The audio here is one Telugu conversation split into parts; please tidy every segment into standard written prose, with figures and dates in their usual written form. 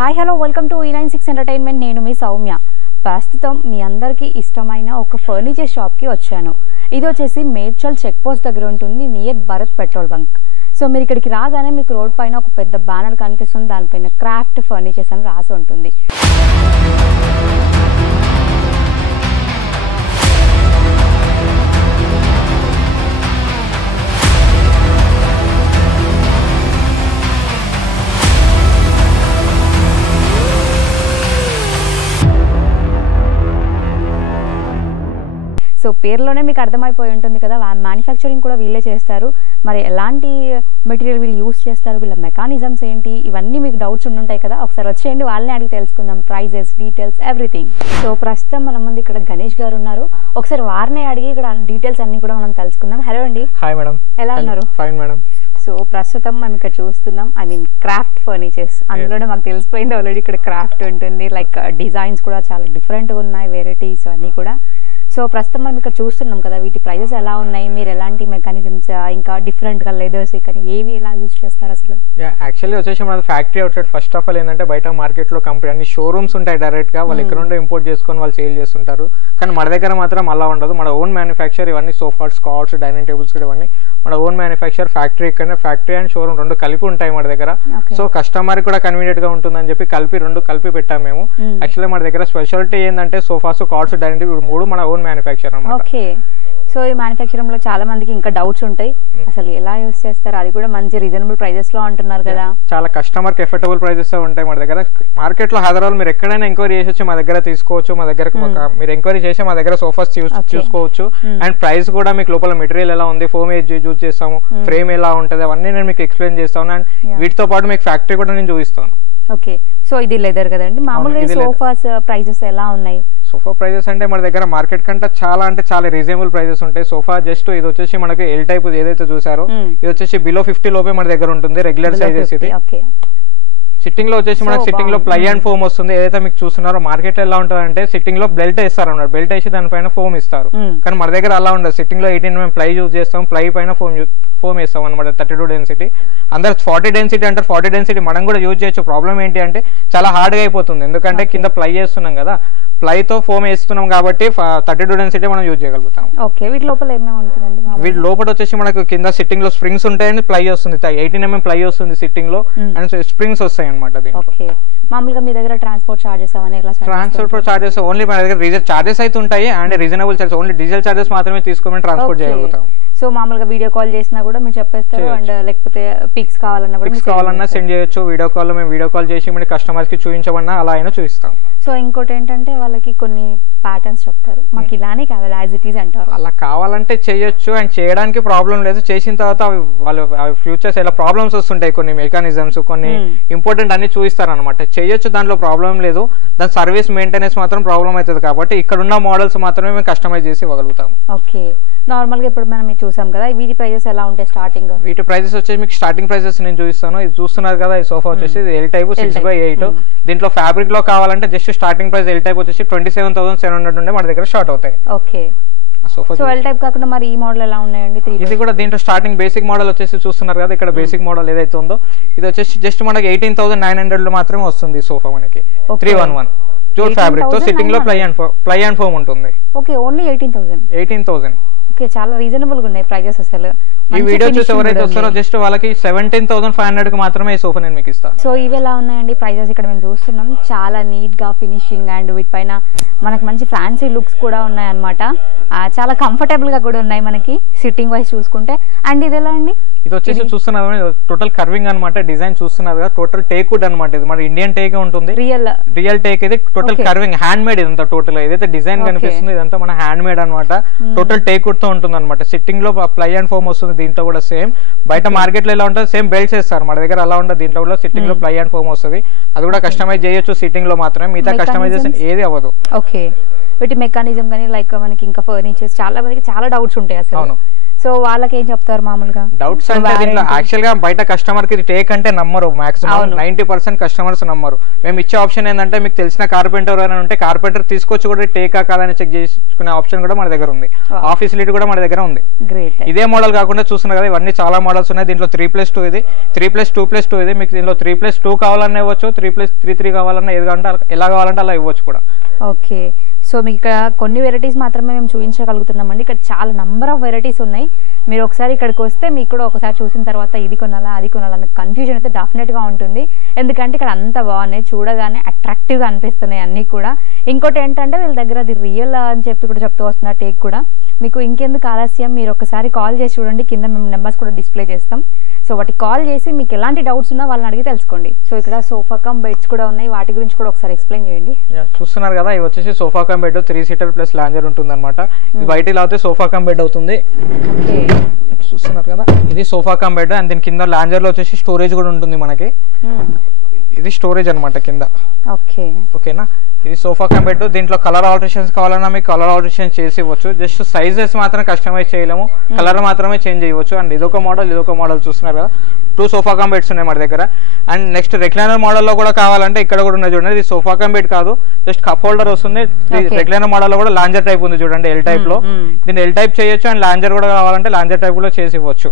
Hi hello welcome to E96 entertainment. నేను మీ సౌమ్య. ప్రస్తుతం మీ అందరికీ ఇష్టమైన ఒక ఫర్నిచర్ షాప్కి వచ్చాను. ఇది వచ్చేసి మేడ్చల్ చెక్ పోస్ట్ దగ్గర ఉంటుంది, near Bharat petrol bunk. So మీరు ఇక్కడికి రాగానే మీకు రోడ్ పైన ఒక పెద్ద బ్యానర్ కనిపిస్తుంది, దానిపైన క్రాఫ్ట్ ఫర్నిచర్స్ అని రాసి ఉంటుంది. సో పేరులోనే మీకు అర్థమైపోయి ఉంటుంది కదా, మ్యానుఫ్యాక్చరింగ్ కూడా వీళ్ళే చేస్తారు. మరి ఎలాంటి మెటీరియల్ వీళ్ళు యూస్ చేస్తారు, వీళ్ళ మెకానిజమ్స్ ఏంటి, ఇవన్నీ మీకు డౌట్స్ ఉండుంటాయి కదా. ఒకసారి వచ్చేయండి, వాళ్ళని అడిగి తెలుసుకుందాం, ప్రైజెస్, డీటెయిల్స్, ఎవ్రీథింగ్. సో ప్రస్తుతం మన ముందు ఇక్కడ గణేష్ గారు ఉన్నారు. ఒకసారి వారిని అడిగి ఇక్కడ డీటెయిల్స్ అన్ని కూడా మనం తెలుసుకుందాం. హలో అండి. Hi madam. ఎలా ఉన్నారు? Fine madam. సో ప్రస్తుతం మనం ఇక్కడ చూస్తున్నాం, క్రాఫ్ట్ ఫర్నిచర్స్. అందులోనే మాకు తెలిసిపోయింది ఆల్రెడీ ఇక్కడ క్రాఫ్ట్ ఉంటుంది, లైక్ డిజైన్స్ కూడా చాలా డిఫరెంట్గా ఉన్నాయి, వెరైటీస్ అన్నీ కూడా. సో ప్రస్తుతం మనం ఇక్కడ చూస్తున్నాం కదా, వీటి ప్రైజెస్ ఎలా ఉన్నాయి, మీరు ఎలాంటి మెకానిజమ్స్, ఇంకా డిఫరెంట్గా లెదర్స్ కానీ ఏవి ఎలా యూజ్ చేస్తారు అసలు? యాక్చువల్లీ వచ్చేసి మన factory outlet first of all ఏంటంటే బయట మార్కెట్లో కంపెనీ అన్ని షోరూమ్స్ ఉంటాయి డైరెక్ట్గా, వాళ్ళు ఎక్కడ నుండి ఇంపోర్ట్ చేసుకొని వాళ్ళు సేల్ చేస్తుంటారు. కానీ మన దగ్గర మాత్రం అలా ఉండదు, మన ఓన్ మ్యానుఫ్యాక్చర్. ఇవన్నీ సోఫాస్, కాట్స్, డైనింగ్ టేబుల్స్ కూడా ఇవన్నీ మన ఓన్ మ్యానుఫ్యాక్చర్. ఫ్యాక్టరీ ఇక్కడ ఫ్యాక్టరీ అండ్ షోరూమ్ రెండు కలిపి ఉంటాయి మన దగ్గర. సో కస్టమర్ కూడా కన్వీనియంట్ గా ఉంటుందని చెప్పి రెండు కలిపి పెట్టాము మేము. యాక్చువల్లీ మన దగ్గర స్పెషాలిటీ ఏంటంటే సోఫాస్, కాట్స్, డైనింగ్ టేబుల్ మూడు మన ఓన్ మ్యానుఫ్యాక్చర్ అన్నమాట. ఓకే. సో ఈ మ్యానుఫ్యాక్చరింగ్ లో చాలా మందికి ఇంకా డౌట్స్ ఉంటాయి, అసలు ఎలా యూస్ చేస్తారు, అది కూడా మంచి రీజనబుల్ ప్రైజెస్ లో అంటున్నారు కదా. చాలా కస్టమర్ కి ఎఫర్టబుల్ ప్రైజెస్ ఉంటాయి మన దగ్గర. మార్కెట్ లో హైదరాబాద్ మీరు ఎక్కడైనా ఎంక్వైరీ చేసి మా దగ్గర తీసుకోవచ్చు. మా దగ్గర మీరు ఎంక్వైరీ చేసి మా దగ్గర సోఫాస్ చూసుకోవచ్చు. అండ్ ప్రైస్ కూడా మీకు లోపల మెటీరియల్ ఎలా ఉంది, ఫోమ్ యూజ్ చేస్తాము, ఫ్రేమ్ ఎలా ఉంటుంది, అవన్నీ నేను మీకు ఎక్స్ప్లెయిన్ చేస్తాను. అండ్ వీటితో పాటు మీకు ఫ్యాక్టరీ కూడా నేను చూపిస్తాను. ఓకే. సో ఇది లెదర్ కదండి. మామూలుగా సోఫాస్ ప్రైజెస్ ఎలా ఉన్నాయి? సోఫా ప్రైజెస్ అంటే మన దగ్గర మార్కెట్ కంటే చాలా రీజనబుల్ ప్రైజెస్ ఉంటాయి. సోఫా జస్ట్ ఇది వచ్చేసి మనకి ఎల్ టైప్ ఏదైతే చూసారో ఇది వచ్చేసి బిలో 50 లోపే మన దగ్గర ఉంటుంది, రెగ్యులర్ సైజెస్. ఇది సిట్టింగ్ లో వచ్చేసి మనకి సిట్టింగ్ లో ప్లై అండ్ ఫోమ్ వస్తుంది. ఏదైతే మీకు చూస్తున్నారో మార్కెట్ ఎలా ఉంటుంది అంటే సిట్టింగ్ లో బెల్ట్ వేస్తారు అన్నారు, బెల్ట్ వేసి దానిపైన ఫోమ్ ఇస్తారు. కానీ మన దగ్గర అలా ఉండదు. సిట్టింగ్ లో 18 mm ప్లై యూజ్ చేస్తాం, ప్లై పైన ఫోమ్ వేస్తాం అనమాట. 32 డెన్సిటీ. అందరు 40 డెన్సిటీ అంటారు. 40 డెన్సిటీ మనం కూడా యూజ్ చేయొచ్చు. ప్రాబ్లం ఏంటి అంటే చాలా హార్డ్ గా అయిపోతుంది, ఎందుకంటే కింద ప్లై చేస్తున్నాం కదా, ప్లైతో ఫోమ్ వేస్తున్నాం కాబట్టి 32 డెన్సిటీ మనం యూజ్ చేయగలుగుతాం. ఓకే. వీటి లోపల ఏమేమి ఉంటుందండి? వీటి లోపల వచ్చేసి మనకు కింద సిట్టింగ్ లో స్ప్రింగ్స్ ఉంటాయండి, ప్లై వస్తుంది, 18 mm ప్లై వస్తుంది సిట్టింగ్ లో, అండ్ స్ప్రింగ్స్ వస్తాయి అనమాట. మామూలుగా మీ దగ్గర ట్రాన్స్పోర్ట్ చార్జెస్ అవన్నీ ఎలా? ట్రాన్స్పోర్ట్ చార్జెస్ ఓన్లీ మన దగ్గర చార్జెస్ అయితే ఉంటాయి, and reasonable charges, only diesel charges మాత్రమే తీసుకొని ట్రాన్స్పోర్ట్ చేయగలుగుతాం. సో మామూలుగా వీడియో కాల్ చేసినా కూడా మీరు చెప్పేస్తారు, అండ్ లేకపోతే పిక్స్ కావాలన్నా సెండ్ చేయొచ్చు. వీడియో కాల్ మేము వీడియో కాల్ చేసి మన కస్టమర్స్ కి చూపించమన్నా అలా అయినా చూపిస్తాం. సో ఇంకోటి ఏంటంటే వాళ్ళకి కొన్ని ప్యాటర్న్స్ చెప్తారు, మాకు ఇలానే కావాలి యాజ్ ఇట్ ఈజ్ అంటారు. అలా కావాలంటే చేయొచ్చు, అండ్ చేయడానికి ప్రాబ్లం లేదు. చేసిన తర్వాత వాళ్ళు ఫ్యూచర్స్ ఎలా ప్రాబ్లమ్స్ వస్తుంటాయి, కొన్ని మెకానిజమ్స్, కొన్ని ఇంపార్టెంట్ అన్ని చూపిస్తారు అనమాట. చేయొచ్చు, దాంట్లో ప్రాబ్లం లేదు. దాని సర్వీస్ మెయింటెనెన్స్ మాత్రం ప్రాబ్లం అవుతుంది కాబట్టి ఇక్కడ ఉన్న మోడల్స్ మాత్రమే మేము కస్టమైజ్ చేసి ఇవ్వగలుగుతాం. ఓకే. నార్మల్ గా ఇప్పుడు మనం చూసాం కదా, వీటి ప్రైజెస్ ఎలా ఉంటాయి స్టార్టింగ్? వీటి ప్రైజెస్ వచ్చేసి మీకు స్టార్టింగ్ ప్రైజెస్ నేను చూపిస్తాను. ఇది చూస్తున్నారు కదా, ఈ సోఫా వచ్చేసి ఎల్ టైప్ 6x8. దీంట్లో ఫ్యాబ్రిక్ లో కావాలంటే just starting price L type వచ్చేసి 27,700 నుండి మన దగ్గర స్టార్ట్ అవుతాయి. ఓకే. సో ఎల్ టైప్ కాకుండా మరి ఈ మోడల్ ఎలా ఉన్నాయండి? ఇది కూడా దీంట్లో స్టార్టింగ్ బేసిక్ మోడల్ వచ్చేసి చూస్తున్నారు కదా, ఇక్కడ బేసిక్ మోడల్ ఏదైతే ఉందో ఇది వచ్చేసి జస్ట్ మనకి 18,900 లో మాత్రమే వస్తుంది సోఫా మనకి. 311 జూట్ ఫ్యాబ్రిక్ తో సిట్టింగ్ లో ప్లై అండ్ ఫోమ్ ఉంటుంది. ఓకే. ఓన్లీ 18,000. ఓకే. చాలా రీజనబుల్ గా ఉన్నాయి ప్రైజెస్ అసలు. ఈ వీడియో చూసి ఎవరైతే వస్తారో జస్ట్ వాళ్ళకి 17,500 కి మాత్రమే ఈ సోఫా నేను మీకు ఇస్తాను. సో ఇవి ఎలా ఉన్నాయండి ప్రైజెస్? ఇక్కడ మేము చూస్తున్నాం, చాలా నీట్ గా ఫినిషింగ్, అండ్ వీటిపైన మనకు మంచి ఫ్యాన్సీ లుక్స్ కూడా ఉన్నాయి అనమాట. చాలా కంఫర్టబుల్ గా కూడా ఉన్నాయి మనకి సిట్టింగ్ వైజ్ చూసుకుంటే. అండ్ ఇది ఎలా అండి? ఇది వచ్చేసి చూస్తున్నారు టోటల్ కర్వింగ్ అనమాట. డిజైన్ చూస్తున్నారు కదా, టోటల్ టేక్ వుడ్ అనమాట. ఇది మన ఇండియన్ టేక్ ఉంటుంది, రియల్ టేక్. ఇది టోటల్ కర్వింగ్, హ్యాండ్ మేడ్. ఇదంతా టోటల్ ఏదైతే డిజైన్ కనిపిస్తుంది ఇదంతా మన హ్యాండ్ మేడ్ అనమాట. టోటల్ టేక్ వుడ్ తో ఉంటుంది అనమాట. సిట్టింగ్ లో ప్లై అండ్ ఫోమ్ వస్తుంది. దీంట్లో కూడా సేమ్ బయట మార్కెట్ లో ఎలా ఉంటుంది సేమ్ బెల్ట్స్ వేస్తారు, మన దగ్గర అలా ఉండదు. దీంట్లో కూడా సిట్టింగ్ లో ప్లై అండ్ ఫోమ్ వస్తుంది. అది కూడా కస్టమైజ్ చేయొచ్చు సిట్టింగ్ లో మాత్రమే, మిగతా కస్టమైజేషన్ ఏది అవ్వదు. ఓకే. వీటి మెకానిజం కానీ లైక్ మనకి ఇంకా ఫర్నిచర్స్ చాలా మందికి చాలా డౌట్స్ ఉంటాయి అసలు. సో వాళ్ళకి ఏం చెప్తారు మామూలుగా డౌట్స్ అంటే దీంట్లో యాక్చువల్ గా బయట కస్టమర్ కి టేక్ అంటే నమ్మరు, మాక్సిమం 90% కస్టమర్స్ నమ్మరు. మేము ఇచ్చే ఆప్షన్ ఏంటంటే మీకు తెలిసిన కార్పెంటర్ అని ఉంటే కార్పెంటర్ తీసుకొచ్చి కూడా టేకా కాదని చెక్ చేసుకునే ఆప్షన్ కూడా మన దగ్గర ఉంది. ఆ ఫెసిలిటీ కూడా మన దగ్గర ఉంది. ఇదే మోడల్ కాకుండా చూస్తున్నారు కదా, ఇవన్నీ చాలా మోడల్స్ ఉన్నాయి. దీంట్లో 3+2 ఇది, 3+2+2 ఇది. మీకు దీంట్లో 3+2 కావాలన్నా ఇవ్వచ్చు, 3+3 కావాలన్నా ఏది కావాలంటే ఎలా కావాలంటే అలా ఇవ్వచ్చు కూడా. ఓకే, సో మీకు ఇక్కడ కొన్ని వెరైటీస్ మాత్రమే మేము చూపించగలుగుతున్నామండి. ఇక్కడ చాలా నంబర్ ఆఫ్ వెరైటీస్ ఉన్నాయి. మీరు ఒకసారి ఇక్కడికి వస్తే మీకు కూడా ఒకసారి చూసిన తర్వాత ఇది కొనాలా అది కొనాలన్న కన్ఫ్యూజన్ అయితే డెఫినెట్గా ఉంటుంది. ఎందుకంటే ఇక్కడ అంత బాగున్నాయి, చూడగానే అట్రాక్టివ్గా అనిపిస్తున్నాయి అన్నీ కూడా. ఇంకోటి ఏంటంటే వీళ్ళ దగ్గర అది రియల్ అని చెప్పి కూడా చెప్తూ వస్తున్నారు టేక్ కూడా. మీకు ఇంకెందుకు ఆలస్యం, మీరు ఒకసారి కాల్ చేసి చూడండి, కింద మేము నెంబర్స్ కూడా డిస్ప్లే చేస్తాం. సో వాటికి కాల్ చేసి మీకు ఎలాంటి డౌట్స్ ఉన్నా వాళ్ళని అడిగి తెలుసుకోండి. సో ఇక్కడ సోఫా కమ్ బెడ్స్ కూడా ఉన్నాయి, వాటి గురించి కూడా ఒకసారి ఎక్స్ప్లెయిన్ చేయండి. చూస్తున్నారు కదా, ఇవి వచ్చేసి sofa cum bed 3 seater plus lounger ఉంటుంది అనమాట. ఇది బయట ఇలా అయితే సోఫా కమ్ బెడ్ అవుతుంది. చూస్తున్నారు కదా, ఇది సోఫా కమ్ బెడ్ అండ్ దీని కింద లాంజర్ లో వచ్చేసి స్టోరేజ్ కూడా ఉంటుంది మనకి. ఇది స్టోరేజ్ అనమాట కింద. ఓకేనా, ఇది సోఫా కమ్ బెడ్. దీంట్లో కలర్ ఆల్టరేషన్స్ కావాలన్నా మీకు కలర్ ఆల్టరేషన్ చేసి ఇవ్వచ్చు. జస్ట్ సైజెస్ మాత్రం కస్టమైజ్ చేయలేము, కలర్ మాత్రమే చేంజ్ చేయవచ్చు. అండ్ ఇదొక మోడల్ చూస్తున్నారు కదా, 2 సోఫా కమ్ బెడ్స్ ఉన్నాయి మన దగ్గర. అండ్ నెక్స్ట్ రెక్లైనర్ మోడల్లో కూడా కావాలంటే ఇక్కడ కూడా ఉన్నాయి చూడండి. ఇది సోఫా కమ్ బెడ్ కాదు, జస్ట్ కప్ హోల్డర్ వస్తుంది. రెక్లైనర్ మోడల్లో కూడా లాంజర్ టైప్ ఉంది చూడండి, ఎల్ టైప్ లో. దీన్ని ఎల్ టైప్ చేయొచ్చు అండ్ లాంజర్ కూడా కావాలంటే లాంజర్ టైప్ లో చేసి ఇవ్వచ్చు.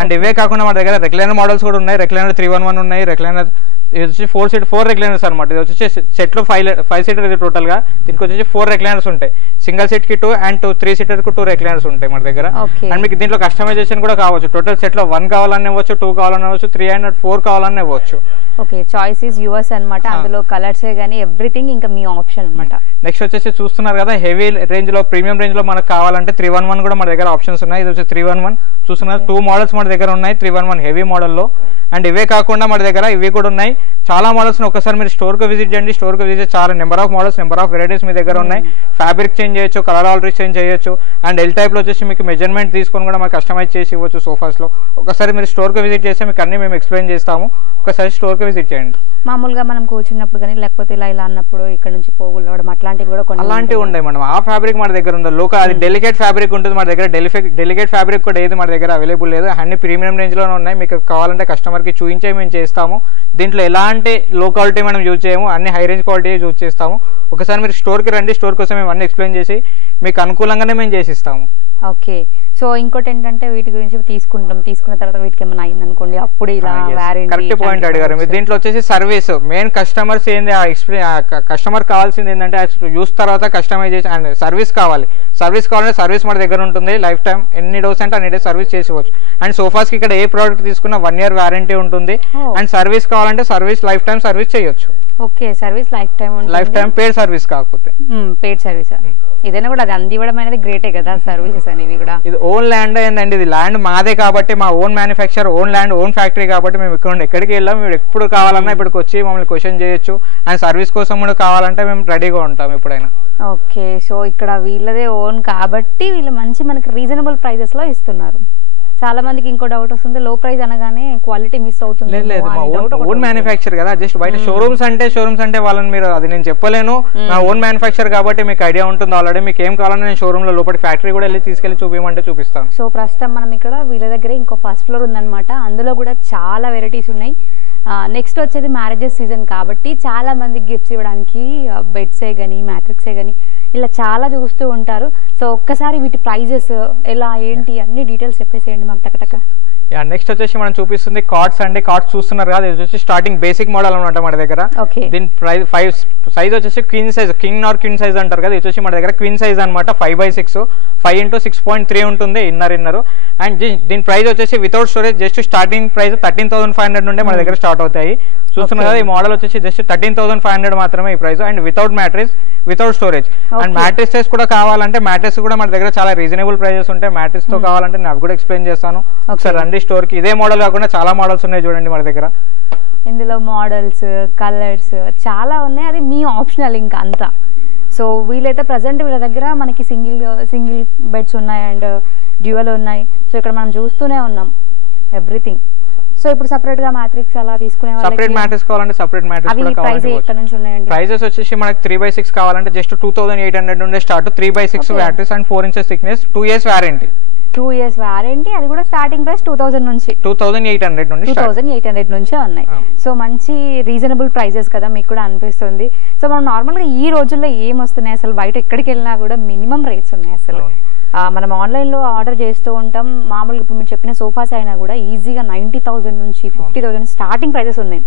అండ్ ఇవే కాకుండా మన దగ్గర రెక్లైనర్ మోడల్స్ కూడా ఉన్నాయి. రెక్లైనర్ 311 ఉన్నాయి. రెక్లైనర్ ఇది వచ్చి 4 రెక్లైనర్స్ అనమాట. ఇది వచ్చేసి సెట్ లో 5 సీటర్ ఇది టోటల్ గా. దీనికి వచ్చేసి 4 రెక్లైనర్స్ ఉంటాయి. సింగిల్ సీట్ కి 2 అండ్ 3 సీటర్ కు 2 రెక్లైనర్స్ ఉంటాయి మన దగ్గర. అండ్ మీకు దీంట్లో కస్టమైజేషన్ కూడా కావచ్చు. టోటల్ సెట్ లో 1 కావాలన్నా ఇవ్వచ్చు, 2 కావాలన్నా ఇవ్వచ్చు, 3 అండ్ 4 కావాలన్నా ఇవ్వచ్చు. ఓకే, చాయిస్ ఇస్ యువర్స్ అన్నమాట. అందులో కలర్స్ గానీ ఎవ్రీథింగ్ ఇంకా మీ ఆప్షన్ అన్నమాట. నెక్స్ట్ వచ్చేసి చూస్తున్నారు కదా, హెవీ రేంజ్ లో ప్రీమియం రేంజ్ లో మనకు కావాలంటే 311 కూడా మన దగ్గర ఆప్షన్స్ ఉన్నాయి. ఇది వచ్చి 311 చూస్తున్నారు. 2 మోడల్స్ మన దగ్గర ఉన్నాయి 311 హెవీ మోడల్లో. అండ్ ఇవే కాకుండా మన దగ్గర ఇవి కూడా ఉన్నాయి చాలా మోడల్స్. ఒకసారి మీరు స్టోర్ కు విజిట్ చేయండి. స్టోర్ కు విజిట్ చాలా number of models, number of varieties మీ దగ్గర ఉన్నాయి. ఫ్యాబ్రిక్ చేంజ్ చేయొచ్చు, కలర్ ఆల్టరేషన్ చేయొచ్చు. అండ్ ఎల్ టైప్ లో వచ్చేసి మీకు మెజర్మెంట్ తీసుకొని కూడా మనకు కస్టమైజ్ చేసి ఇవ్వచ్చు సోఫాస్ లో. ఒకసారి మీరు స్టోర్ కు విజిట్ చేస్తే మీకు అన్ని మేము ఎక్స్ప్లెయిన్ చేస్తాము. ఒకసారి స్టోర్ కు విజిట్ చేయండి. మామూలుగా మనం కూర్చున్నప్పుడు కానీ లేకపోతే ఇలా అన్నప్పుడు ఇక్కడ నుంచి పోగులు అట్లాంటివి కూడా కొన్ని అలాంటివి ఉన్నాయి. మనం ఆ ఫ్యాబ్రిక్ మన దగ్గర ఉంది. లోకల్ అది డెలికేట్ ఫ్యాబ్రిక్ ఉంటుంది మన దగ్గర. డెలికేట్ ఫ్యాబ్రిక్ కూడా ఏది మన దగ్గర అవైలబుల్ లేదు. అన్ని ప్రీమియం రేంజ్ లోనే ఉన్నాయి. మీకు కావాలంటే కస్టమర్ కి చూపించే మేము చేస్తాము. దీంట్లో ఎలాంటి లో క్వాలిటీ మనం యూజ్ చేయము, అన్ని హై రేంజ్ క్వాలిటీ యూజ్ చేస్తాము. ఒకసారి మీరు స్టోర్ కి రండి, స్టోర్ కోసం మేము అన్ని ఎక్స్ప్లెయిన్ చేసి మీకు అనుకూలంగానే మేము చేసిస్తాము. ఓకే, సో ఇంకోటి ఏంటంటే వీటి గురించి తీసుకున్న తర్వాత వీటికి ఏమైనా అయింది అనుకోండి, అప్పుడు ఇలా వారంటీ. కరెక్ట్ పాయింట్ అడిగారు మీరు. దీంట్లో వచ్చేసి సర్వీస్ మెయిన్ కస్టమర్స్ ఏంది, కస్టమర్ కావాల్సింది ఏంటంటే యూస్ తర్వాత కస్టమైజేషన్ అండ్ సర్వీస్ కావాలి. సర్వీస్ కావాలంటే సర్వీస్ మన దగ్గర ఉంటుంది. లైఫ్ టైం ఎన్ని డేస్ అంటే అన్ని డేస్ సర్వీస్ చేసివచ్చు. అండ్ సోఫాస్ కి ఇక్కడ ఏ ప్రోడక్ట్ తీసుకున్నా 1 year వారంటీ ఉంటుంది. అండ్ సర్వీస్ కావాలంటే సర్వీస్ లైఫ్ టైం సర్వీస్ చేయొచ్చు. ఓకే, సర్వీస్ లైఫ్ టైం పేడ్ సర్వీస్ కాకపోతే పేడ్ సర్వీస్ ఏదైనా కూడా అది అందివ్వడం అనేది గ్రేటే కదా. సర్వీసెస్ అనేవి కూడా ఇది ఓన్ ల్యాండ్ ఏంటండి, ఇది ల్యాండ్ మాదే కాబట్టి మా own manufacture, own land, own factory కాబట్టి మేము ఇక్కడ ఎక్కడికి వెళ్ళాం. మీరు ఎప్పుడు కావాలన్నా ఇప్పటికి వచ్చి మమ్మల్ని క్వశ్చన్ చేయొచ్చు. అండ్ సర్వీస్ కోసం కూడా కావాలంటే మేము రెడీగా ఉంటాం ఎప్పుడైనా. ఓకే, సో ఇక్కడ వీళ్ళదే ఓన్ కాబట్టి వీళ్ళు మంచి మనకి రీజనబుల్ ప్రైజెస్ లో ఇస్తున్నారు. చాలా మందికి ఇంకో డౌట్ వస్తుంది, లో ప్రైస్ అనగానే క్వాలిటీ మిస్ అవుతుంది. లేదు, మా ఓన్ మ్యానుఫ్యాక్చర్ కదా. జస్ట్ బయట షోరూమ్స్ అంటే వాళ్ళని మీరు అది నేను చెప్పలేను. నా ఓన్ మ్యానుఫ్యాక్చర్ కాబట్టి మీకు ఐడియా ఉంటుంది ఆల్రెడీ. మీకు ఏం కావాలని నేను షోరూమ్ లో లోపల ఫ్యాక్టరీ కూడా వెళ్ళి తీసుకెళ్లి చూపించమంటే చూపిస్తాను. సో ప్రస్తుతం మనం ఇక్కడ వీళ్ళ దగ్గర ఇంకో ఫస్ట్ ఫ్లోర్ ఉందన్నమాట. అందులో కూడా చాలా వెరైటీస్ ఉన్నాయి. నెక్స్ట్ వచ్చేది మ్యారేజెస్ సీజన్ కాబట్టి చాలా మంది గిఫ్ట్స్ ఇవ్వడానికి బెడ్సే కానీ మ్యాట్రిక్సే కానీ ఇలా చాలా చూస్తూ ఉంటారు. సో ఒక్కసారి వీటి ప్రైజెస్ ఎలా ఏంటి అన్ని డీటెయిల్స్ చెప్పేసేయండి మాకు టకటక. నెక్స్ట్ వచ్చేసి మనం చూపిస్తుంది కార్డ్స్ అండి. కార్డ్స్ చూస్తున్నారు కదా, ఇది వచ్చి స్టార్టింగ్ బేసిక్ మోడల్ అనమాట మన దగ్గర. దీని ప్రైస్ సైజ్ వచ్చేసి queen size, king or queen size అంటారు కదా. ఇది వచ్చేసి మన దగ్గర క్వీన్ సైజ్ అనమాట. 5/6 5 × 6.3 ఉంటుంది ఇన్నర్. అండ్ దీని ప్రైస్ వచ్చేసి without storage just starting price 13,500 నుండి మన దగ్గర స్టార్ట్ అవుతాయి. చూస్తున్నారు కదా, ఈ మోడల్ వచ్చేసి జస్ట్ 13,500 మాత్రమే ఈ price. And without mattress, without storage. And mattresses కూడా కావాలంటే మ్యాట్రెస్ కూడా మన దగ్గర చాలా రీజనబుల్ ప్రైజెస్ ఉంటాయి. మ్యాట్రెస్ తో కావాలంటే నేను అవి కూడా ఎక్స్ప్లెయిన్ చేస్తాను. ఒకసారి రండి స్టోర్ కి. ఇదే మోడల్ కాకుండా చాలా మోడల్స్ ఉన్నాయి చూడండి మన దగ్గర. ఇందులో మోడల్స్, కలర్స్ చాలా ఉన్నాయి. అది మీ ఆప్షనల్ ఇంకా అంతా. సో వీళ్ళైతే ప్రజెంట్ వీళ్ళ దగ్గర మనకి సింగిల్ బెడ్స్ ఉన్నాయి అండ్ డ్యూయల్ ఉన్నాయి. సో ఇక్కడ మనం చూస్తూనే ఉన్నాం ఎవ్రీథింగ్. సో సో ఇప్పుడు సెపరేట్ గా మ్యాట్రిక్స్ అలా తీసుకునే వాళ్ళకి సెపరేట్ మ్యాట్రిక్స్ కావాలంటే సెపరేట్ మ్యాట్రిక్స్ కూడా ప్రైస్ ఎక్కడ నుంచి ఉన్నాయండి? ప్రైజెస్ వచ్చేసి మనకి 3/6 కావాలంటే జస్ట్ 2800 నుండి start. 3/6 matrix and 4 inches thickness, 2 years warranty. 2 years warranty, అది కూడా స్టార్టింగ్ ప్రైస్ 2000 నుంచి 2800 నుండి 2800 నుంచే ఉన్నాయి. సో మంచి రీజనబుల్ ప్రైజెస్ కదా మీకు కూడా అనిపిస్తుంది. సో మనం నార్మల్ గా ఈ రోజుల్లో ఏం వస్తున్నాయి అసలు, బయట ఎక్కడికి వెళ్ళినా కూడా మినిమం రేట్స్ ఉన్నాయి అసలు. మనం ఆన్లైన్లో ఆర్డర్ చేస్తూ ఉంటాం. మామూలుగా ఇప్పుడు మీరు చెప్పిన సోఫాస్ అయినా కూడా ఈజీగా 90,000 నుంచి 50,000 స్టార్టింగ్ ప్రైజెస్ ఉన్నాయి.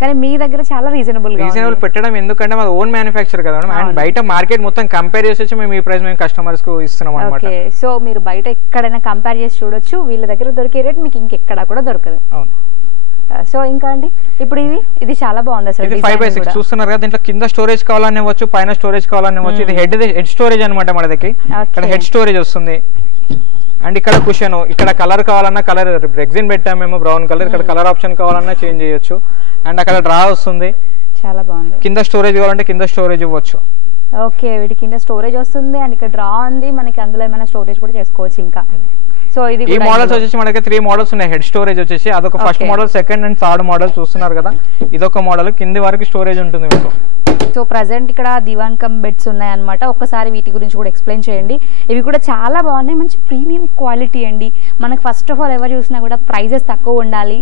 కానీ మీ దగ్గర చాలా రీజనబుల్ పెట్టడం, ఎందుకంటే మా ఓన్ మ్యానుఫ్యాక్చర్ కదా అండ్ బయట మార్కెట్ మొత్తం కంపేర్ చేసి మేము ఈ ప్రైస్ మేము కస్టమర్స్ కు ఇస్తున్నాం అన్నమాట. సో మీరు బయట ఎక్కడైనా కంపేర్ చేసి చూడొచ్చు, వీళ్ళ దగ్గర దొరికే రేట్ మీకు ఇంకెక్కడా కూడా దొరకదు. సో ఇంకా అండి ఇప్పుడు ఇది చాలా బాగుంది అసలు. 5/6 చూస్తున్నారు కదా, దీంట్లో కింద స్టోరేజ్ కావాలని ఇవ్వచ్చు, పైన స్టోరేజ్ కావాలని ఇవ్వచ్చు. ఇది హెడ్ స్టోరేజ్ అనమాట మన దగ్గర. ఇక్కడ హెడ్ స్టోరేజ్ వస్తుంది అండ్ ఇక్కడ కుషన్. ఇక్కడ కలర్ కావాలన్నా కలర్ రెగ్జిన్ పెట్టాము మేము, బ్రౌన్ కలర్. ఇక్కడ కలర్ ఆప్షన్ కావాలన్నా చేంజ్ చేయొచ్చు. అండ్ అక్కడ డ్రా వస్తుంది, చాలా బాగుంది. కింద స్టోరేజ్ కావాలంటే కింద స్టోరేజ్ ఇవ్వచ్చు. ఓకే, వీటి కింద స్టోరేజ్ వస్తుంది అండ్ ఇక్కడ డ్రా ఉంది, మనకి అందులో ఏమైనా స్టోరేజ్ కూడా చేసుకోవచ్చు ఇంకా. సో ఇది ఈ మోడల్స్ వచ్చేసి మనకి 3 మోడల్స్ ఉన్నాయి. హెడ్ స్టోరేజ్ వచ్చేసి అదొక first model, second and third model చూస్తున్నారు కదా. ఇదొక మోడల్, కింది వరకు స్టోరేజ్ ఉంటుంది మీకు. సో ప్రజెంట్ ఇక్కడ దివాన్ కమ్ బెడ్స్ ఉన్నాయన్నమాట. ఒక్కసారి వీటి గురించి కూడా ఎక్స్ప్లెయిన్ చేయండి. ఇవి కూడా చాలా బాగున్నాయి, మంచి ప్రీమియం క్వాలిటీ అండి. మనకు ఫస్ట్ ఆఫ్ ఆల్ ఎవరు చూసినా కూడా ప్రైజెస్ తక్కువ ఉండాలి,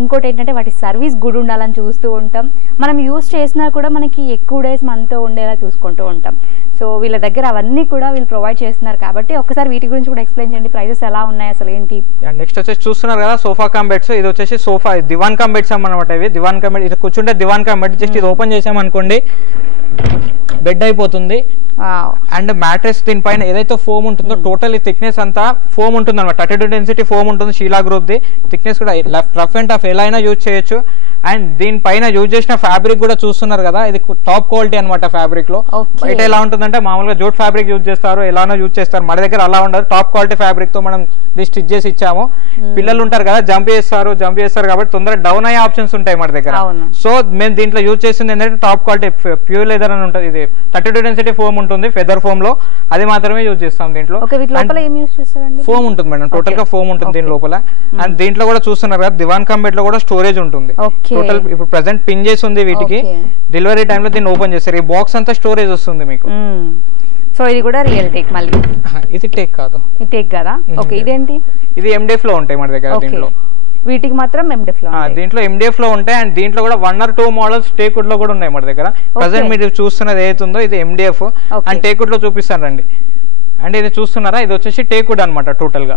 ఇంకోటి ఏంటంటే వాటి సర్వీస్ గుడ్ ఉండాలని చూస్తూ ఉంటాం. మనం యూస్ చేసినా కూడా మనకి ఎక్కువ డేస్ మనతో ఉండేలా చూసుకుంటూ ఉంటాం. సో వీళ్ళ దగ్గర అవన్నీ కూడా వీళ్ళు ప్రొవైడ్ చేస్తున్నారు కాబట్టి ఒకసారి వీటి గురించి కూడా ఎక్స్ప్లెయిన్ చేయండి, ప్రైజెస్ ఎలా ఉన్నాయి అసలు ఏంటి. నెక్స్ట్ వచ్చేసి చూస్తున్నారు కదా సోఫా కమ్ బెడ్స్. ఇది వచ్చేసి సోఫా దివాన్ కమ్ బెడ్స్ అన్నమాట. ఇవి దివాన్ కమ్ బెడ్, ఇది కూర్చుంటే దివాన్ కమ్ బెడ్. జస్ట్ ఇది ఓపెన్ చేసామనుకోండి బెడ్ అయిపోతుంది. అండ్ మ్యాట్రెస్ దీనిపైన ఏదైతే ఫోమ్ ఉంటుందో టోటల్ థిక్నెస్ అంతా ఫోమ్ ఉంటుంది అనమాట. 32 డెన్సిటీ ఫోమ్ ఉంటుంది, షీలా గ్రూప్ ది. థిక్నెస్ కూడా రఫ్ అండ్ టఫ్ ఎలా అయినా యూజ్ చేయొచ్చు. అండ్ దీనిపైన యూజ్ చేసిన ఫ్యాబ్రిక్ కూడా చూస్తున్నారు కదా, ఇది టాప్ క్వాలిటీ అనమాట. ఫ్యాబ్రిక్ లో బయట ఎలా ఉంటుందంటే మామూలుగా జూట్ ఫ్యాబ్రిక్ యూజ్ చేస్తారు, ఎలానో యూజ్ చేస్తారు. మన దగ్గర అలా ఉండదు, టాప్ క్వాలిటీ ఫ్యాబ్రిక్ తో మనం స్టిచ్ చేసి ఇచ్చాము. పిల్లలు ఉంటారు కదా, జంప్ చేస్తారు కాబట్టి తొందరగా డౌన్ అయ్యే ఆప్షన్స్ ఉంటాయి మన దగ్గర. సో మేము దీంట్లో యూజ్ చేసింది ఏంటంటే టాప్ క్వాలిటీ ప్యూర్ లెదర్ అని ఉంటుంది. ఇది 32 డెన్సిటీ ఫోమ్ ఉంటుంది ఫెదర్ ఫోమ్ లో, అది మాత్రమే యూజ్ చేస్తాం. దీంట్లో ఫోమ్ ఉంటుంది మేడం, టోటల్ గా ఫోమ్ ఉంటుంది దీని లోపల. అండ్ దీంట్లో కూడా చూస్తున్నారు కదా దివాన్ కమ్ బెడ్ లో కూడా స్టోరేజ్ ఉంటుంది. టోటల్ ఇప్పుడు ప్రెసెంట్ పిన్ చేసి ఉంది వీటికి. డెలివరీ టైంలో దీన్ని ఓపెన్ చేస్తారు, ఈ బాక్స్ అంతా స్టోరేజ్ వస్తుంది మీకు. సో ఇది కూడా రియల్ టేక్, మళ్ళీ ఇది టేక్ కాదు, ఇది టేక్ కదా. ఓకే, ఇదేంటి? ఇది MDF లో ఉంటాయి మన దగ్గర. దీంట్లో వీటికి మాత్రం MDF లో, దీంట్లో MDF లో ఉంటాయి. అండ్ దీంట్లో కూడా 1 or 2 మోడల్స్ టేక్వుడ్ లో కూడా ఉన్నాయి మన దగ్గర. ప్రెసెంట్ మీరు చూస్తున్నది ఏదైతుందో ఇది MDF అండ్ టేక్వుడ్ లో చూపిస్తాను రండి. అంటే ఇది చూస్తున్నారా, ఇది వచ్చేసి టేక్వుడ్ అనమాట. టోటల్ గా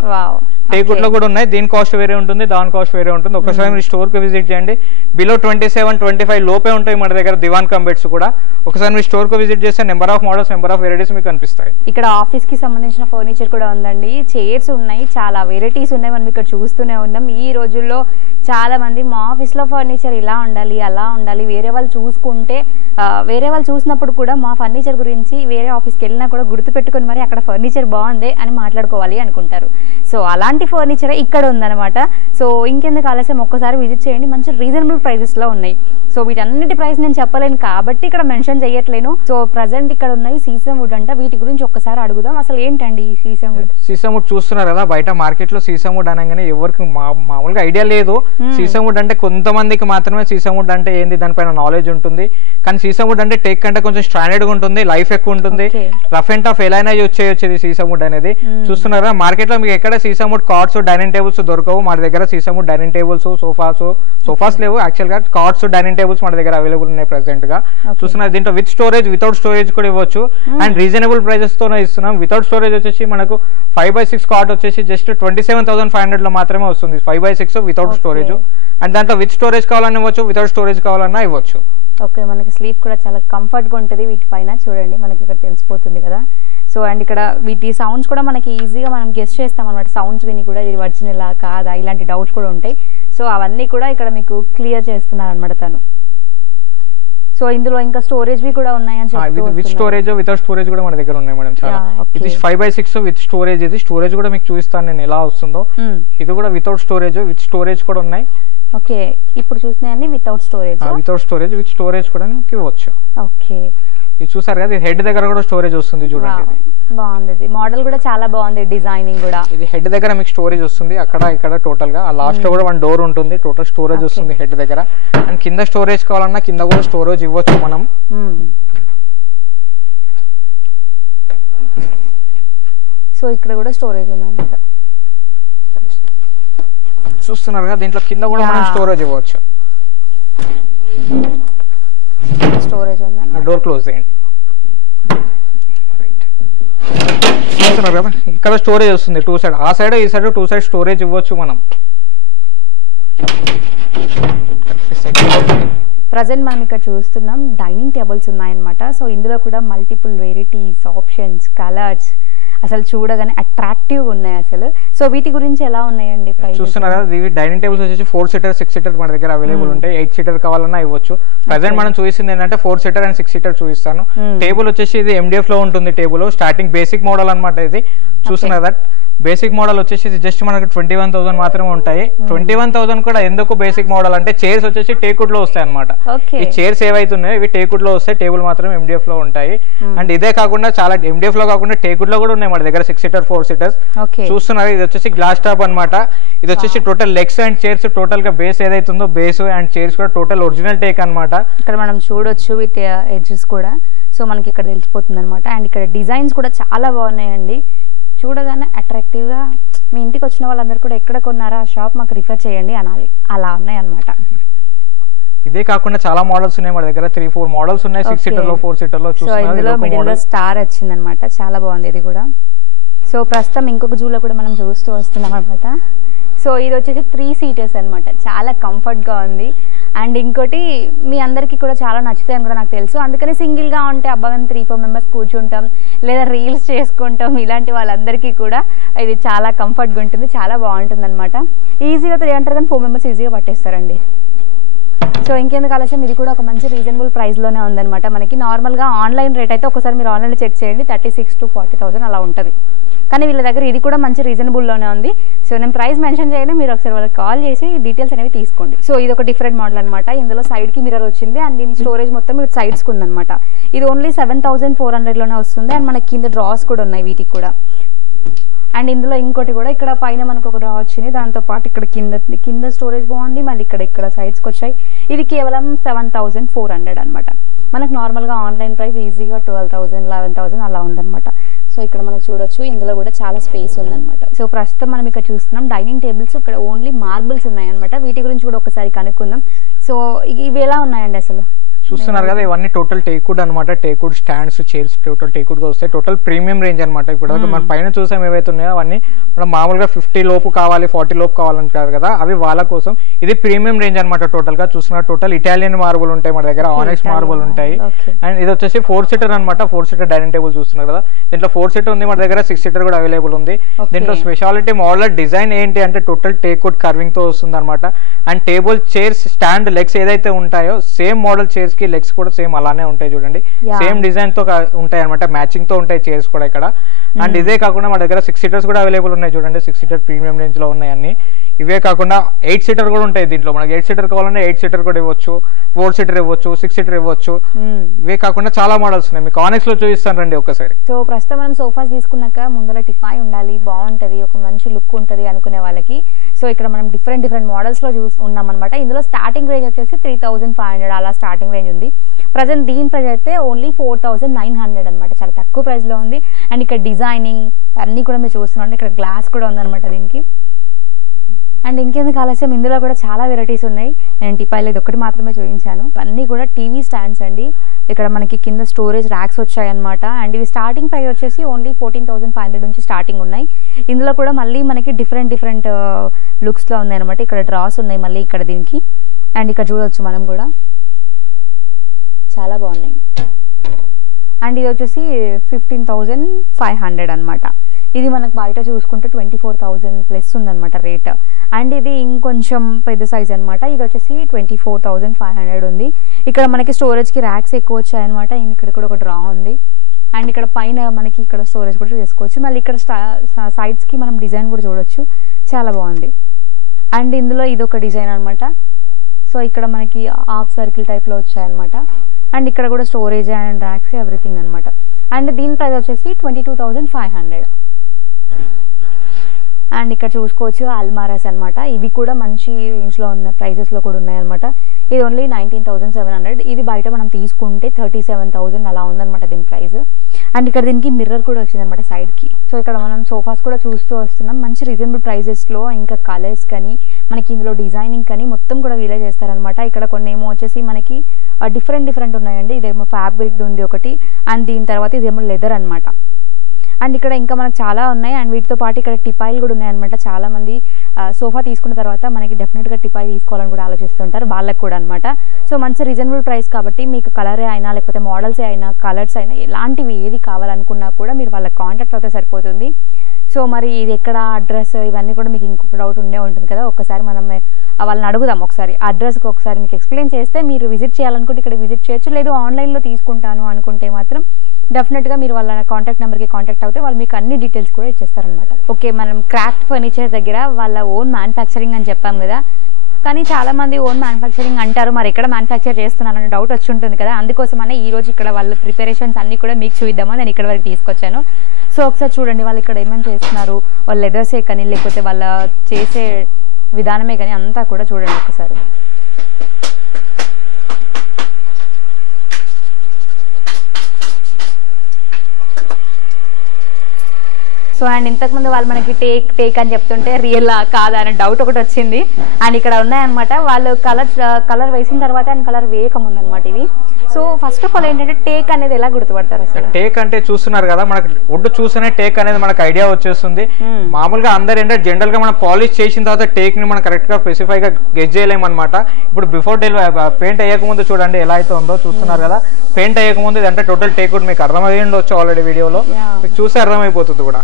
టేక్వుడ్ లో కూడా ఉన్నాయి. దీని కాస్ట్ వేరే ఉంటుంది, దాని కాస్ట్ వేరే ఉంటుంది. ఒకసారి మీరు స్టోర్ కి విజిట్ చేయండి. బిలో 27-25 లోపే ఉంటాయి మన దగ్గర దివాన్ కమ్ బెడ్స్ కూడా. ఒకసారి మీరు స్టోర్ కు విజిట్ చేస్తే number of models, number of varieties మీకు కనిపిస్తాయి. ఇక్కడ ఆఫీస్ కి సంబంధించిన ఫర్నిచర్ కూడా ఉందండి, చైర్స్ ఉన్నాయి, చాలా వెరైటీస్ ఉన్నాయి. మనం ఇక్కడ చూస్తూనే ఉన్నాం. ఈ రోజుల్లో చాలా మంది మా ఆఫీస్ లో ఫర్నిచర్ ఇలా ఉండాలి, అలా ఉండాలి, వేరే వాళ్ళు చూసుకుంటే వేరే వాళ్ళు చూసినప్పుడు కూడా మా ఫర్నిచర్ గురించి వేరే ఆఫీస్కి వెళ్ళినా కూడా గుర్తు పెట్టుకుని మరి అక్కడ ఫర్నిచర్ బాగుంది అని మాట్లాడుకోవాలి అనుకుంటారు. సో అలాంటి ఫర్నిచర్ ఇక్కడ ఉందన్నమాట. సో ఇంకెందుకు ఆలస్యం, ఒక్కసారి విజిట్ చేయండి. మంచి రీజనబుల్ ప్రైజెస్ లో ఉన్నాయి. సో వీటన్నిటి ప్రైస్ నేను చెప్పలేను కాబట్టి ఇక్కడ మెన్షన్ చేయట్లేను. సో ప్రజెంట్ ఇక్కడ ఉన్నాయి సీసమ్ వుడ్ అంట, వీటి గురించి ఒక్కసారి అడుగుదాం. అసలు ఏంటండి ఈ సీసమ్ వుడ్? సీసమ్ వుడ్ చూస్తున్నారు కదా, బయట మార్కెట్ లో సీసమ్ వుడ్ అనగానే ఎవరికి మామూలుగా ఐడియా లేదు. సీసమ్ వుడ్ అంటే కొంతమందికి మాత్రమే సీసమ్ వుడ్ అంటే ఏంది దానిపైన నాలెడ్జ్ ఉంటుంది. కానీ సీసమ్ వుడ్ అంటే టేక్ కంటే కొంచెం స్టాండర్డ్ గా ఉంటుంది, లైఫ్ ఎక్కువ ఉంటుంది, రఫ్ అండ్ టఫ్ ఎలా అయినా యూజ్ చేయొచ్చు ఇది సీసమ్ వుడ్ అనేది. చూస్తున్నారా మార్కెట్ లో మీకు ఎక్కడ sesame wood cards, dining tables దొరకవు. మన దగ్గర sesame wood dining tables, sofas లేవు యాక్చువల్ గా, కార్డ్స్, డైనింగ్ టేబుల్స్ మన దగ్గర అవైలబుల్ ఉన్నాయి ప్రెసెంట్ గా. చూస్తున్నారు దీంట్లో విత్ స్టోరేజ్, వితౌట్ స్టోరేజ్ కూడా ఇవ్వచ్చు. అండ్ రీజనబుల్ ప్రైజెస్ తోనే ఇస్తున్నాం. వితౌట్ స్టోరేజ్ వచ్చేసి మనకు 5/6 కార్డ్ వచ్చేసి జస్ట్ 27,500 లో మాత్రమే వస్తుంది. 5/6 వితౌట్ స్టోరేజ్. అండ్ దాంట్లో విత్ స్టోరేజ్ కావాలన్నా ఇవ్వచ్చు, వితౌట్ స్టోరేజ్ కావాలన్నా ఇవ్వచ్చు. ఓకే, మనకి స్లీప్ కూడా చాలా కంఫర్ట్ గా ఉంటుంది వీటిపైన. చూడండి మనకి ఇక్కడ తెలిసిపోతుంది కదా. సో అండ్ ఇక్కడ వీటి సౌండ్స్ కూడా మనకి ఈజీగా మనం గెస్ట్ చేస్తాం అనమాట. సౌండ్స్ విని కూడా ఇది ఒరిజినలా కాదా ఇలాంటి డౌట్స్ కూడా ఉంటాయి. సో అవన్నీ కూడా ఇక్కడ మీకు క్లియర్ చేస్తున్నారు అనమాట తను. సో ఇందులో ఇంకా స్టోరేజ్ కూడా ఉన్నాయని చెప్పి విత్ స్టోరేజ్, వితౌట్ స్టోరేజ్ కూడా మన దగ్గర ఉన్నాయి మేడం చాలా. ఇది 5/6 విత్ స్టోరేజ్. ఇది స్టోరేజ్ కూడా మీకు చూపిస్తాను నేను ఎలా వస్తుందో. ఇది కూడా వితౌట్ స్టోరేజ్, విత్ స్టోరేజ్ కూడా ఉన్నాయి. ఓకే, ఇప్పుడు చూసినాయన్ని without storage. Without storage, with storage కూడా మీకు ఇవ్వచ్చు. ఓకే, ఇది చూసారు కదా, హెడ్ దగ్గర కూడా స్టోరేజ్ వస్తుంది చూడండి. బాగుంది, మోడల్ కూడా చాలా బాగుంది, డిజైనింగ్ కూడా. ఇది హెడ్ దగ్గర మీకు స్టోరేజ్ వస్తుంది, అక్కడ ఇక్కడ టోటల్ గా. ఆ లాస్ట్ లో కూడా 1 డోర్ ఉంటుంది, టోటల్ స్టోరేజ్ వస్తుంది హెడ్ దగ్గర. అండ్ కింద స్టోరేజ్ కావాలన్నా కింద కూడా స్టోరేజ్ ఇవ్వచ్చు మనం. సో ఇక్కడ కూడా స్టోరేజ్ ఉందన్నమాట, చూస్తున్నారు కదా. దీంట్లో కింద కూడా మనం స్టోరేజ్ ఇవ్వచ్చు. స్టోరేజ్ ఉంది, డోర్ క్లోజ్ చేయండి. చూస్తున్నారు కదా, ఇక్కడ స్టోరేజ్ వస్తుంది 2 సైడ్, ఆ సైడ్ ఈ సైడ్ 2 సైడ్ స్టోరేజ్ ఇవ్వచ్చు మనం. ప్రజెంట్ మనం ఇక్కడ చూస్తున్నాం డైనింగ్ టేబుల్స్ ఉన్నాయన్నమాట. సో ఇందులో కూడా మల్టిపుల్ వెరైటీస్, ఆప్షన్స్, కలర్స్, అసలు చూడగానే అట్రాక్టివ్ ఉన్నాయి అసలు. సో వీటి గురించి ఎలా ఉన్నాయండి? చూస్తున్నారా, ఇవి డైనింగ్ టేబుల్స్ వచ్చేసి 4 సీటర్ 6 సీటర్ మన దగ్గర అవైలబుల్ ఉంటాయి. 8 సీటర్ కావాలన్నా ఇవ్వచ్చు. ప్రెసెంట్ మనం చూసింది ఏంటంటే 4 సీటర్ అండ్ 6 సీటర్ చూపిస్తాను. టేబుల్ వచ్చేసి ఇది MDF లో ఉంటుంది టేబుల్. స్టార్టింగ్ బేసిక్ మోడల్ అనమాట ఇది. చూస్తున్నారా, బేసిక్ మోడల్ వచ్చేసి జస్ట్ మనకు 21,000 మాత్రమే ఉంటాయి. 21,000 కూడా ఎందుకు బేసిక్ మోడల్ అంటే చైర్స్ వచ్చేసి టేకుడ్ లో వస్తాయి అనమాట. ఈ చైర్స్ ఏవైతున్నాయో ఇవి టేకుడ్ లో వస్తాయి, టేబుల్ మాత్రం MDF లో ఉంటాయి. అండ్ ఇదే కాకుండా చాలా MDF లో కాకుండా టేకుడ్ లో కూడా ఉన్నాయి మన దగ్గర 6 సీటర్ 4 సీటర్స్. చూస్తున్నారు, ఇది వచ్చేసి గ్లాస్ టాప్ అనమాట. ఇది వచ్చేసి total legs and chairs total గా బేస్ ఏదైతుందో బేస్ అండ్ చైర్స్ కూడా టోటల్ ఒరిజినల్ టేక్ అనమాట. ఇక్కడ మనం చూడొచ్చు వీటి ఎడ్జెస్ కూడా. సో మనకి ఇక్కడ తెలిసిపోతుంది అనమాట. అండ్ ఇక్కడ డిజైన్స్ కూడా చాలా బాగున్నాయండి, చూడగానే అట్రాక్టివ్గా. మీ ఇంటికి వచ్చిన వాళ్ళందరూ కూడా ఎక్కడ కొన్నారా ఆ షాప్ మాకు రిఫర్ చేయండి అనాలి, అలా ఉన్నాయి అనమాట. ఇదే కాకుండా చాలా మోడల్స్ ఉన్నాయి మన దగ్గర, 3-4 మోడల్స్ ఉన్నాయి 6 సీటర్ లో 4 సీటర్ లో. సో ఇందులో మిడిల్ లో స్టార్ వచ్చింది అనమాట, చాలా బాగుంది ఇది కూడా. సో ప్రస్తుతం ఇంకొక జూలో కూడా మనం చూస్తూ వస్తున్నాం అనమాట. సో ఇది వచ్చేసి 3 సీటర్స్ అనమాట, చాలా కంఫర్ట్గా ఉంది. అండ్ ఇంకోటి మీ అందరికీ కూడా చాలా నచ్చుతాయని కూడా నాకు తెలుసు. అందుకని సింగిల్గా ఉంటే అబ్బా మేము 3-4 మెంబర్స్ కూర్చుంటాం లేదా రీల్స్ చేసుకుంటాం, ఇలాంటి వాళ్ళందరికీ కూడా ఇది చాలా కంఫర్ట్గా ఉంటుంది, చాలా బాగుంటుంది అనమాట. ఈజీగా 3 అంటారు కానీ 4 మెంబర్స్ ఈజీగా పట్టేస్తారండి. సో ఇంకెందుకు ఆలస్యం, ఇది కూడా ఒక మంచి రీజనబుల్ ప్రైస్లోనే ఉందన్నమాట. మనకి నార్మల్గా ఆన్లైన్ రేట్ అయితే ఒకసారి మీరు ఆన్లైన్లో చెక్ చేయండి 36,000 to 40,000 అలా ఉంటుంది. కానీ వీళ్ళ దగ్గర ఇది కూడా మంచి రీజనబుల్లోనే ఉంది. సో నేను ప్రైస్ మెన్షన్ చేయను, మీరు ఒకసారి వాళ్ళకి కాల్ చేసి డీటెయిల్స్ అనేవి తీసుకోండి. సో ఇది ఒక డిఫరెంట్ మోడల్ అనమాట. ఇందులో సైడ్కి మిర్రర్ వచ్చింది అండ్ దీని స్టోరేజ్ మొత్తం ఇటు సైడ్స్కి ఉందన్నమాట. ఇది ఓన్లీ 7,400లోనే వస్తుంది. అండ్ మనకి కింద డ్రాస్ కూడా ఉన్నాయి వీటికి కూడా. అండ్ ఇందులో ఇంకోటి కూడా ఇక్కడ పైన మనకు ఒక డ్రా వచ్చింది, దాంతోపాటు ఇక్కడ కింద స్టోరేజ్ బాగుంది, మళ్ళీ ఇక్కడ సైడ్స్కి వచ్చాయి. ఇది కేవలం 7,400 అనమాట. మనకు నార్మల్గా ఆన్లైన్ ప్రైస్ ఈజీగా 12,000 11,000 అలా ఉందన్నమాట. సో ఇక్కడ మనం చూడొచ్చు ఇందులో కూడా చాలా స్పేస్ ఉందన్నమాట. సో ప్రస్తుతం మనం ఇక్కడ చూస్తున్నాం డైనింగ్ టేబుల్స్, ఇక్కడ ఓన్లీ మార్బుల్స్ ఉన్నాయన్నమాట. వీటి గురించి కూడా ఒకసారి కనుక్కుందాం. సో ఇవి ఎలా ఉన్నాయండి అసలు? చూస్తున్నారు కదా, ఇవన్నీ టోటల్ టేకుడ్ అనమాట. Teakwood stands, chairs total teakwood గా వస్తాయి. టోటల్ ప్రీమియం రేంజ్ అనమాట. ఇప్పుడు మన పైన చూసాం ఏవైతే ఉన్నాయో అవన్నీ మనం మామూలుగా 50 లోపు కావాలి 40 లోపు కావాలంటారు కదా, అవి వాళ్ళ కోసం. ఇది ప్రీమియం రేంజ్ అనమాట. టోటల్ గా చూస్తున్నారు, టోటల్ ఇటాలియన్ మార్బుల్ ఉంటాయి మన దగ్గర, ఆనెక్స్ మార్బుల్ ఉంటాయి. అండ్ ఇది వచ్చేసి 4 సీటర్ అనమాట. 4 సీటర్ డైనింగ్ టేబుల్ చూస్తున్నారు కదా, దీంట్లో 4 సీటర్ ఉంది మన దగ్గర, 6 సీటర్ కూడా అవైలబుల్ ఉంది. దీంట్లో స్పెషాలిటీ మోడల్ డిజైన్ ఏంటి అంటే టోటల్ టేకుడ్ కర్వింగ్ తో వస్తుంది అనమాట. And table, chairs, stand legs ఏదైతే ఉంటాయో సేమ్ మోడల్ చైర్స్ కి లెగ్స్ కూడా సేమ్ అలానే ఉంటాయి చూడండి. సేమ్ డిజైన్ తో ఉంటాయి అనమాట, మ్యాచింగ్ తో ఉంటాయి చైర్స్ కూడా ఇక్కడ. అండ్ ఇదే కాకుండా మన దగ్గర 6 సీటర్స్ కూడా అవైలబుల్ ఉన్నాయి చూడండి. 6 సీటర్ ప్రీమియం రేంజ్ లో ఉన్నాయి అన్ని. ఇవే కాకుండా 8 సీటర్ కూడా ఉంటాయి దీంట్లో. మనకి 8 సీటర్ కావాలంటే 8 సీటర్ కూడా ఇవ్వచ్చు, 4 సీటర్ ఇవ్వచ్చు, 6 సీటర్ ఇవ్వచ్చు. ఇవే కాకుండా చాలా మోడల్స్ ఉన్నాయి, మీకు ఆనెక్స్ లో చూపిస్తాను రండి ఒకసారి. సో ప్రస్తుతం మనం సోఫాస్ తీసుకున్నాక ముందర టిపాయి ఉండాలి, బాగుంటది, ఒక మంచి లుక్ ఉంటది అనుకునే వాళ్ళకి. సో ఇక్కడ మనం డిఫరెంట్ మోడల్స్ లో ఉన్నాం అనమాట. ఇందులో స్టార్టింగ్ రేంజ్ వచ్చేసి 3,500 అలా స్టార్టింగ్ రేంజ్ ఉంది. ప్రజెంట్ దీని ప్రైస్ అయితే ఓన్లీ 4,900 అనమాట, చాలా తక్కువ ప్రైస్ లో ఉంది. అండ్ ఇక్కడ డిజైనింగ్ అన్ని కూడా మీరు చూస్తున్నారంటే ఇక్కడ గ్లాస్ కూడా ఉందన్నమాట దీనికి. అండ్ ఇంకెందుకు ఆలస్యం, ఇందులో కూడా చాలా వెరైటీస్ ఉన్నాయి. నేను టిపాయిలు ఇది ఒకటి మాత్రమే చూపించాను. అన్నీ కూడా టీవీ స్టాండ్స్ అండి. ఇక్కడ మనకి కింద స్టోరేజ్ ర్యాక్స్ వచ్చాయన్నమాట. అండ్ ఇవి స్టార్టింగ్ ప్రైస్ వచ్చేసి ఓన్లీ 14,500 నుంచి స్టార్టింగ్ ఉన్నాయి. ఇందులో కూడా మళ్ళీ మనకి డిఫరెంట్ లుక్స్లో ఉన్నాయి అనమాట. ఇక్కడ డ్రాస్ ఉన్నాయి మళ్ళీ ఇక్కడ దీనికి. అండ్ ఇక్కడ చూడవచ్చు మనం కూడా చాలా బాగున్నాయి. అండ్ ఇది వచ్చేసి 15,500 అనమాట. ఇది మనకు బయట చూసుకుంటే 24,000 ప్లస్ ఉందన్నమాట రేట్. అండ్ ఇది ఇంకొంచెం పెద్ద సైజ్ అనమాట. ఇది వచ్చేసి 24,500 ఉంది. ఇక్కడ మనకి స్టోరేజ్కి ర్యాక్స్ ఎక్కువ వచ్చాయన్నమాట. ఇక్కడ కూడా ఒక డ్రా ఉంది. అండ్ ఇక్కడ పైన మనకి ఇక్కడ స్టోరేజ్ కూడా చేసుకోవచ్చు. మళ్ళీ ఇక్కడ సైడ్స్కి మనం డిజైన్ కూడా చూడొచ్చు, చాలా బాగుంది. అండ్ ఇందులో ఇది ఒక డిజైన్ అనమాట. సో ఇక్కడ మనకి హాఫ్ సర్కిల్ టైప్లో వచ్చాయన్నమాట. అండ్ ఇక్కడ కూడా స్టోరేజ్ అండ్ ర్యాక్స్ ఎవ్రీథింగ్ అనమాట. అండ్ దీని ప్రైస్ వచ్చేసి 22,500. అండ్ ఇక్కడ చూసుకోవచ్చు అల్మారాస్ అనమాట. ఇవి కూడా మంచి రేంజ్లో ఉన్న ప్రైజెస్లో కూడా ఉన్నాయన్నమాట. ఇది ఓన్లీ 19,700. ఇది బయట మనం తీసుకుంటే 37,000 అలా ఉందన్నమాట దీని ప్రైస్. అండ్ ఇక్కడ దీనికి మిర్రర్ కూడా వచ్చిందనమాట సైడ్కి. సో ఇక్కడ మనం సోఫాస్ కూడా చూస్తూ వస్తున్నాం మంచి రీజనబుల్ ప్రైజెస్లో. ఇంకా కలర్స్ కానీ మనకి ఇందులో డిజైనింగ్ కానీ మొత్తం కూడా వీలే చేస్తారనమాట. ఇక్కడ కొన్ని ఏమో వచ్చేసి మనకి డిఫరెంట్ ఉన్నాయండి. ఇదేమో ఫ్యాబ్రిక్ ఉంది ఒకటి, అండ్ దీని తర్వాత ఇదేమో లెదర్ అనమాట. అండ్ ఇక్కడ ఇంకా మనకు చాలా ఉన్నాయి. అండ్ వీటితో పాటు ఇక్కడ టిపాయిలు కూడా ఉన్నాయన్నమాట. చాలా మంది సోఫా తీసుకున్న తర్వాత మనకి డెఫినెట్గా టిపాయి తీసుకోవాలని కూడా ఆలోచిస్తుంటారు, వాళ్ళకి కూడా అనమాట. సో మంచి రీజనబుల్ ప్రైస్ కాబట్టి మీకు కలరే అయినా లేకపోతే మోడల్సే అయినా కలర్స్ అయినా ఎలాంటివి ఏది కావాలనుకున్నా కూడా మీరు వాళ్ళకి కాంటాక్ట్ అవుతే సరిపోతుంది. సో మరి ఇది ఎక్కడ అడ్రస్ ఇవన్నీ కూడా మీకు ఇంకొక డౌట్ ఉండే ఉంటుంది కదా, ఒకసారి మనం వాళ్ళని అడుగుదాం. ఒకసారి అడ్రస్కి ఒకసారి మీకు ఎక్స్ప్లెయిన్ చేస్తే మీరు విజిట్ చేయాలనుకుంటే ఇక్కడ విజిట్ చేయొచ్చు. లేదు ఆన్లైన్లో తీసుకుంటాను అనుకుంటే మాత్రం డెఫినెట్గా మీరు వాళ్ళ కాంటాక్ట్ నెంబర్కి కాంటాక్ట్ అవుతే వాళ్ళు మీకు అన్ని డీటెయిల్స్ కూడా ఇచ్చేస్తారనమాట. ఓకే, మనం క్రాఫ్ట్ ఫర్నిచర్ దగ్గర వాళ్ళ ఓన్ మ్యానుఫ్యాక్చరింగ్ అని చెప్పాం కదా, కానీ చాలా మంది ఓన్ మ్యానుఫ్యాక్చరింగ్ అంటారు, మరి ఎక్కడ మ్యానుఫ్యాక్చర్ చేస్తున్నారనే డౌట్ వచ్చి ఉంటుంది కదా. అందుకోసమనే ఈ రోజు ఇక్కడ వాళ్ళ ప్రిపరేషన్స్ అన్ని కూడా మీకు చూద్దామని నేను ఇక్కడ వరకు తీసుకొచ్చాను. సో ఒకసారి చూడండి వాళ్ళు ఇక్కడ ఏమేమి చేస్తున్నారు, వాళ్ళ లెదర్సే కానీ లేకపోతే వాళ్ళ చేసే విధానమే కానీ అంతా కూడా చూడండి ఒకసారి. సో అండ్ ఇంతకుముందు వాళ్ళు మనకి టేక్ అని చెప్తుంటే రియల్ కాదా అనే డౌట్ ఒకటి వచ్చింది. అండ్ ఇక్కడ ఉన్నాయన్నమాట. వాళ్ళు కలర్ వేసిన తర్వాత అండ్ కలర్ వేయకముందు అనమాట ఇవి. సో ఫస్ట్ ఆఫ్ ఆల్ ఏంటంటే టేక్ అనేది ఎలా గుర్తుపడతారు అసలు? టేక్ అంటే చూస్తున్నారు కదా, మనకి వుడ్ చూస్తేనే టేక్ అనేది మనకు ఐడియా వచ్చేస్తుంది. మామూలుగా అందరు ఏంటంటే జనరల్ గా మనం పాలిష్ చేసిన తర్వాత టేక్ ని మనం కరెక్ట్ గా స్పెసిఫై గా గెస్ చేయలేమన్నమాట. ఇప్పుడు బిఫోర్ పెయింట్ అయ్యక ముందు చూడండి ఎలా అయితే ఉందో, చూస్తున్నారు కదా. పెయింట్ అయ్యక ముందు ఇదంటే టోటల్ టేక్ వుడ్ మీకు అర్థమయ్యి ఉండొచ్చు ఆల్రెడీ వీడియోలో, మీకు చూస్తే అర్థమైపోతుంది కూడా.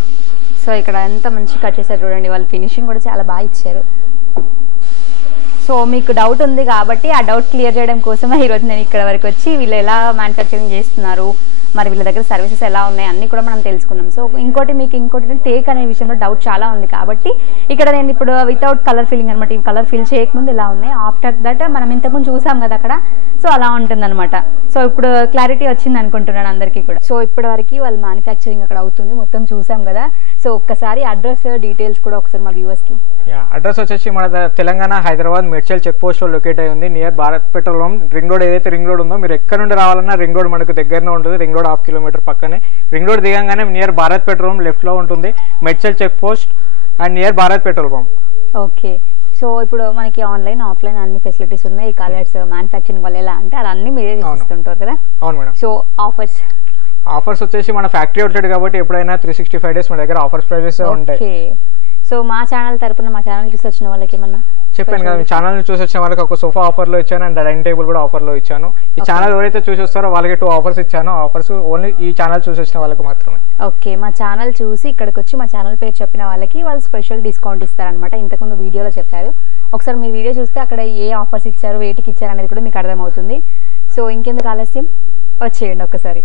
సో ఇక్కడ ఎంత మంచి కట్ చేశారు చూడండి, వాళ్ళు ఫినిషింగ్ కూడా చాలా బాగా ఇచ్చారు. సో మీకు డౌట్ ఉంది కాబట్టి ఆ డౌట్ క్లియర్ చేయడం కోసమే ఈరోజు నేను ఇక్కడ వరకు వచ్చి వీళ్ళు ఎలా మ్యానుఫ్యాక్చరింగ్ చేస్తున్నారు, మరి వీళ్ళ దగ్గర సర్వీసెస్ ఎలా ఉన్నాయి అన్నీ కూడా మనం తెలుసుకున్నాం. సో ఇంకోటి టేక్ అనే విషయంలో డౌట్ చాలా ఉంది కాబట్టి ఇక్కడ నేను ఇప్పుడు వితౌట్ కలర్ ఫిల్లింగ్ అనమాట. ఈ కలర్ ఫిల్ చేయకముందు ఇలా ఉన్నాయి, ఆఫ్టర్ దట్ మనం ఇంతకుముందు చూసాం కదా అక్కడ. సో అలా ఉంటుంది అనమాట. సో ఇప్పుడు క్లారిటీ వచ్చింది అనుకుంటున్నాను అందరికీ కూడా. సో ఇప్పటి వరకు వాళ్ళ మ్యానుఫ్యాక్చరింగ్ అక్కడ అవుతుంది, మొత్తం చూసాం కదా. సో ఒక్కసారి అడ్రస్ డీటెయిల్స్ కూడా ఒకసారి మా వ్యూవర్స్ కి. అడ్రస్ వచ్చేసి మన తెలంగాణ హైదరాబాద్ మేడ్చల్ చెక్ పోస్ట్ లో లొకేట్ అయి ఉంది, near Bharat petrol ring road. ఏదైతే రింగ్ రోడ్ ఉందో మీరు ఎక్కడ నుండి రావాలన్నా రింగ్ రోడ్ మనకు దగ్గరనే ఉంటుంది. రింగ్ రోడ్ 1/2 కిలోమీటర్ పక్కనే. రింగ్ రోడ్ దిగంగానే నియర్ భారత్ పెట్రోల్ లెఫ్ట్ లో ఉంటుంది Medchal check post and near Bharat petrol pump. Okay, so ఇప్పుడు మనకి ఆన్లైన్ ఆఫ్లైన్ అన్ని ఫెసిలిటీస్ ఉన్నాయి. ఈ కలర్స్ మ్యానుఫ్యాక్చరింగ్ వల్ల ఎలా అంటే అన్ని మీరే చేస్తుంటారు కదా. అవును మేడం. సో ఆఫర్స్ వచ్చేసి మన ఫ్యాక్టరీ అవుట్లెట్ కాబట్టి ఎప్పుడైనా 365 డేస్ మన దగ్గర ఆఫర్స్ ప్రైజెస్ ఉంటాయి. సో మా ఛానల్ తరపున మా ఛానల్ చూసి వచ్చిన వాళ్ళకి ఏమన్నా చెప్పాను కదా, మీ ఛానల్ చూసి వచ్చిన వాళ్ళకి ఒక సోఫా ఆఫర్ లో ఇచ్చాను అండ్ డైనింగ్ టేబుల్ కూడా ఆఫర్ లో ఇచ్చాను. ఈ ఛానల్ ఎవరైతే చూసి వస్తారో వాళ్ళకి 2 ఆఫర్స్ ఇచ్చాను. ఆఫర్స్ ఓన్లీ ఈ ఛానల్ చూసి వచ్చిన వాళ్ళకి మాత్రమే. ఓకే, మా ఛానల్ చూసి ఇక్కడికి వచ్చి మా ఛానల్ పేరు చెప్పిన వాళ్ళకి వాళ్ళు స్పెషల్ డిస్కౌంట్ ఇస్తారనమాట. ఇంతకుముందు వీడియోలో చెప్పారు. ఒకసారి మీ వీడియో చూస్తే అక్కడ ఏ ఆఫర్స్ ఇచ్చారు, వేటికి ఇచ్చారు అనేది కూడా మీకు అర్థమవుతుంది. సో ఇంకెందుకు ఆలస్యం, వచ్చేయండి ఒకసారి.